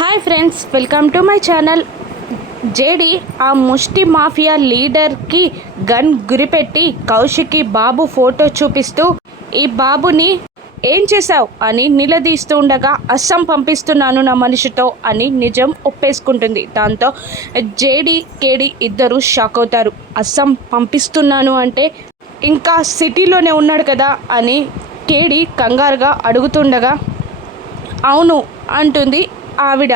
Hi friends welcome to my channel. JD ఆ ముష్టి mafia లీడర్కి గన్ గురిపెట్టి కౌశికి బాబు ఫోటో చూపిస్తూ ఈ బాబుని ఏం చేశావు? అని నిలదీస్తూ ఉండగా అస్సం పంపిస్తున్నాను నా మనిషితో అని నిజం ఒప్పేసుకుంటుంది. దాంతో జేడి కేడి ఇద్దరు షాక్ అవుతారు. అస్సం పంపిస్తున్నాను అంటే ఇంకా సిటీలోనే ఉన్నాడు కదా అని కేడి కంగారుగా అడుగుతుండగా అవును అంటుంది ఆవిడ.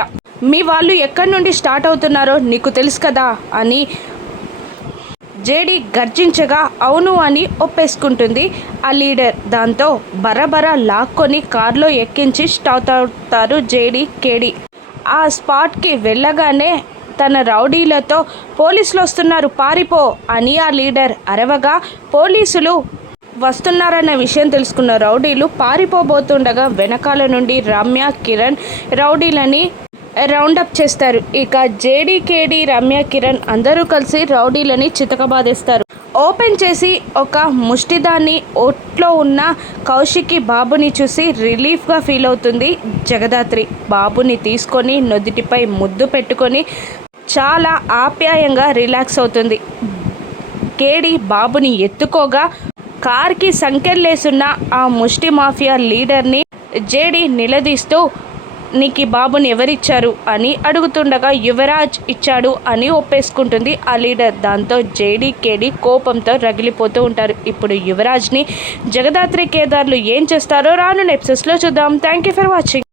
మీ వాళ్ళు ఎక్కడి నుండి స్టార్ట్ అవుతున్నారో నీకు తెలుసు కదా అని జేడి గర్జించగా అవును అని ఒప్పేసుకుంటుంది. ఆ లీడర్ దాంతో బరబర లాక్కొని కారులో ఎక్కించి స్టార్ట్ అవుతారు జేడి కేడి. ఆ స్పాట్కి వెళ్ళగానే తన రౌడీలతో పోలీసులు వస్తున్నారు పారిపో అని ఆ లీడర్ అరవగా పోలీసులు వస్తున్నారన్న విషయం తెలుసుకున్న రౌడీలు పారిపోబోతుండగా వెనకాల నుండి రమ్య కిరణ్ రౌడీలని రౌండప్ చేస్తారు. ఇక జేడీకేడి రమ్య కిరణ్ అందరూ కలిసి రౌడీలని చితకబాదేస్తారు. ఓపెన్ చేసి ఒక ముష్టిదాన్ని ఓట్లో ఉన్న కౌశికి బాబుని చూసి రిలీఫ్గా ఫీల్ అవుతుంది జగదాత్రి. బాబుని తీసుకొని నుదిటిపై ముద్దు పెట్టుకొని చాలా ఆప్యాయంగా రిలాక్స్ అవుతుంది. కేడి బాబుని ఎత్తుకోగా కార్కి సంకెళ్ళేసున్న ఆ ముష్టి మాఫియా లీడర్ని జేడి నిలదీస్తూ నీకు బాబుని ఎవరిచ్చారు? అని అడుగుతుండగా యువరాజ్ ఇచ్చాడు అని ఒప్పేసుకుంటుంది ఆ లీడర్. దాంతో జేడి కేడి కోపంతో రగిలిపోతూ ఉంటారు. ఇప్పుడు యువరాజ్ని జగదాత్రి కేదార్లు ఏం చేస్తారో రాను ఎపిసోడ్స్లో చూద్దాం. Thank you for watching